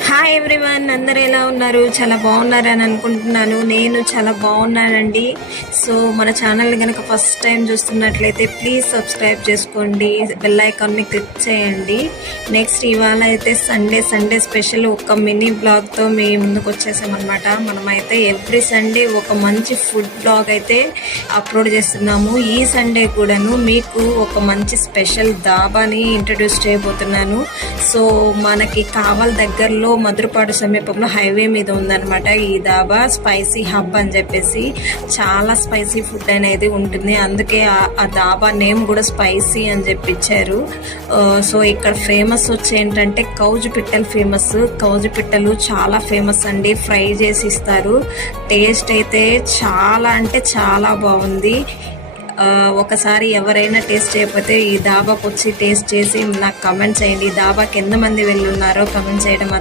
Hi everyone, అందరు ఎలా ఉన్నారు? చాలా బాగున్నారని అనుకుంటున్నాను. నేను చాలా బాగున్నానండి. సో మన ఛానల్ని కనుక ఫస్ట్ టైం చూస్తున్నట్లయితే ప్లీజ్ సబ్స్క్రైబ్ చేసుకోండి, బెల్ ఐకాన్ని క్లిక్ చేయండి. నెక్స్ట్ ఇవాళ అయితే సండే స్పెషల్ ఒక మినీ బ్లాగ్తో మీ ముందుకు వచ్చేసామన్నమాట. మనమైతే ఎవ్రీ సండే ఒక మంచి ఫుడ్ బ్లాగ్ అయితే అప్లోడ్ చేస్తున్నాము. ఈ సండే కూడాను మీకు ఒక మంచి స్పెషల్ దాబాని ఇంట్రడ్యూస్ చేయబోతున్నాను. సో మనకి కావాలి దగ్గరలో మధురపాడు సమీపంలో హైవే మీద ఉందన్నమాట ఈ దాబా. స్పైసీ హబ్ అని చెప్పేసి చాలా స్పైసీ ఫుడ్ అనేది ఉంటుంది, అందుకే ఆ దాబా నేమ్ కూడా స్పైసీ అని చెప్పిచ్చారు. సో ఇక్కడ ఫేమస్ వచ్చి ఏంటంటే కౌజు పిట్టలు ఫేమస్. కౌజు పిట్టలు చాలా ఫేమస్ అండి, ఫ్రై చేసి ఇస్తారు. టేస్ట్ అయితే చాలా అంటే చాలా బాగుంది. ఒకసారి ఎవరైనా టేస్ట్ చేయకపోతే ఈ దాబాకు వచ్చి టేస్ట్ చేసి నాకు కమెంట్ చేయండి. ఈ దాబాకి ఎంతమంది వెళ్ళున్నారో కమెంట్ చేయడం